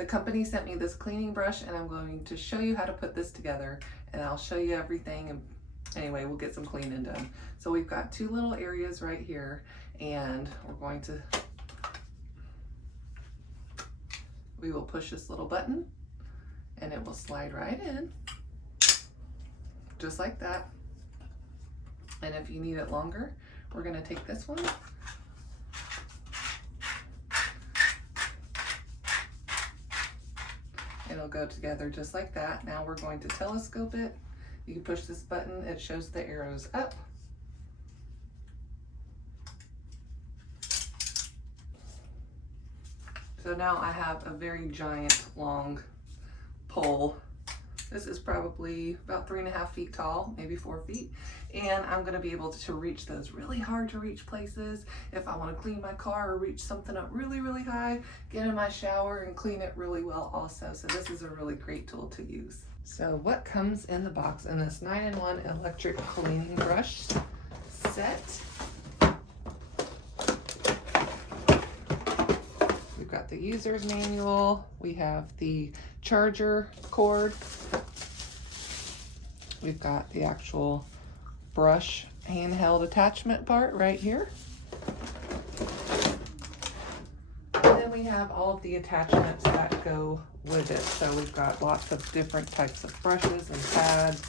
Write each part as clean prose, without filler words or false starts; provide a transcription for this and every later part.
The company sent me this cleaning brush, and I'm going to show you how to put this together, and I'll show you everything. And anyway, we'll get some cleaning done. So we've got two little areas right here, and we will push this little button and it will slide right in, just like that. And if you need it longer, we're gonna take this one it'll go together just like that. Now we're going to telescope it. You can push this button, it shows the arrows up. So now I have a very giant long pole. This is probably about 3.5 feet tall, maybe 4 feet. And I'm gonna be able to reach those really hard to reach places. If I wanna clean my car or reach something up really, really high, get in my shower and clean it really well also. So this is a really great tool to use. So what comes in the box in this 9-in-1 electric cleaning brush set? We've got the user's manual. We have the charger cord. We've got the actual brush handheld attachment part right here. And then we have all of the attachments that go with it. So we've got lots of different types of brushes and pads.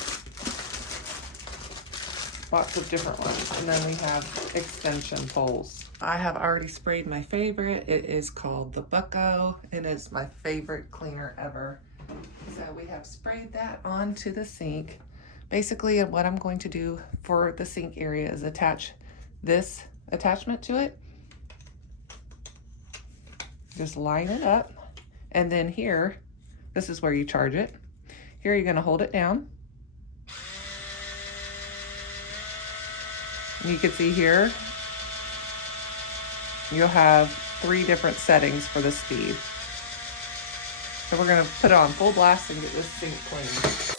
Lots of different ones. And then we have extension poles. I have already sprayed my favorite. It is called the Bucko, and it's my favorite cleaner ever. So we have sprayed that onto the sink. Basically, what I'm going to do for the sink area is attach this attachment to it. Just line it up. And then here, this is where you charge it. Here you're gonna hold it down. And you can see here, you'll have 3 different settings for the speed. So we're gonna put it on full blast and get this sink clean.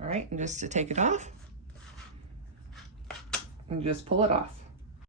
All right, and just to take it off, and just pull it off.